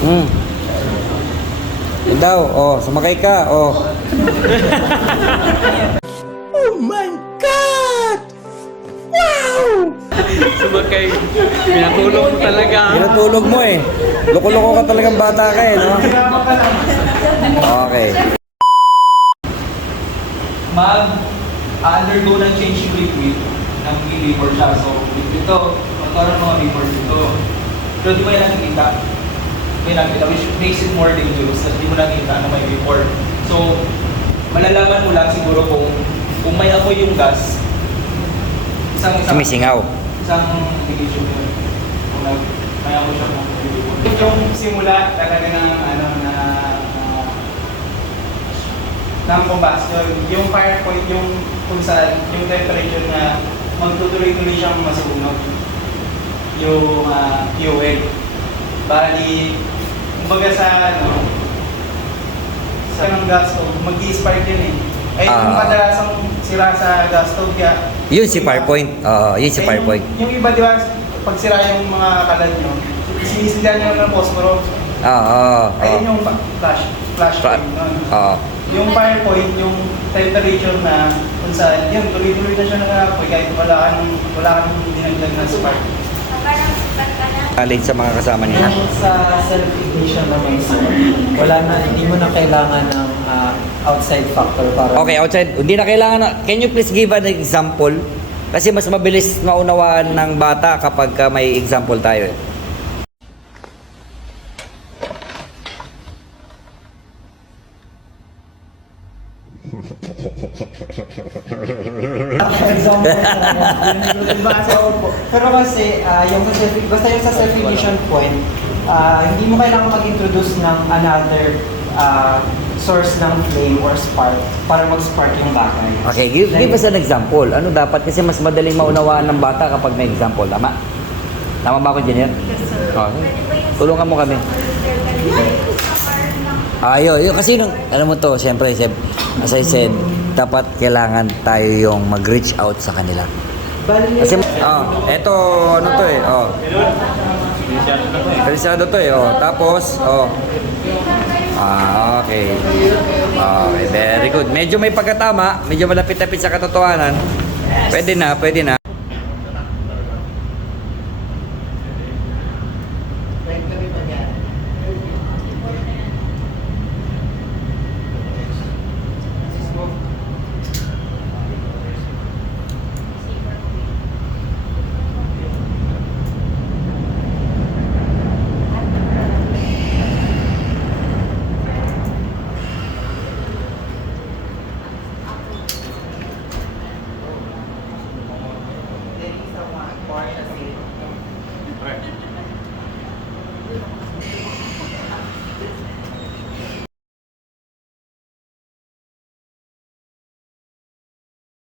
Yun daw, oh, sumakay ka, oh. Oh my God! Wow! Sumakay. Pinatulog mo talaga. Pinatulog mo eh. Loko-loko ka talagang bata ka eh, no? Okay. Mag-undergo ng change yung liquid ng vapor siya. So, ito, magkaroon mga vapor dito. Pero di mo yan nakikita. May nakikita, which makes it more dangerous kasi di mo nakikita na may vapor. So, malalaman mo lang siguro kung may amoy yung gas, Sumisingaw. isang indication yun. Kung may amoy siya kung may vapor. Yung simula talaga ng combustion, yung fire point, yung kung saan, yung temperature na magtutuloy-tuloy siyang masunog yung fuel. Bali, kumbaga sa ng gas stove, mag-i-spark yun eh. Ay, yung kadalasang sira sa gas stove kaya... Yun si Firepoint. Yun si Firepoint. Yung iba, di ba, pag sira yung mga kalad nyo, sinisindihan nyo ng phosphorus. Ayun yung flash point nun. Yung fire point, yung temperature na kung saan, yun, tuloy-tuloy na siya nangapoy kahit wala kang dinagdag na spark. Alin sa mga kasama niya. Sa self-ignition naman, sir, hindi mo na kailangan ng outside factor para... Okay, outside, hindi na kailangan na, can you please give an example? Kasi mas mabilis maunawaan ng bata kapag may example tayo eh. Pero kasi, basta yung sa self-ignition point, hindi mo kailangan mag-introduce ng another source ng flame or spark para mag-spark yung bakay. Okay, give us an example. Ano dapat? Kasi mas madaling maunawaan ng bata kapag may example. Tama? Tama ba ako, Engineer? Okay. Tulungan mo kami. Yun. Kasi alam mo to, siyempre, as I said, dapat kailangan tayo yung mag-reach out sa kanila. Kasi, eto, ano to eh, Kalisado to eh, Tapos, okay. Okay, very good. Medyo may pagkatama, medyo malapit-lapit sa katotohanan. Pwede na.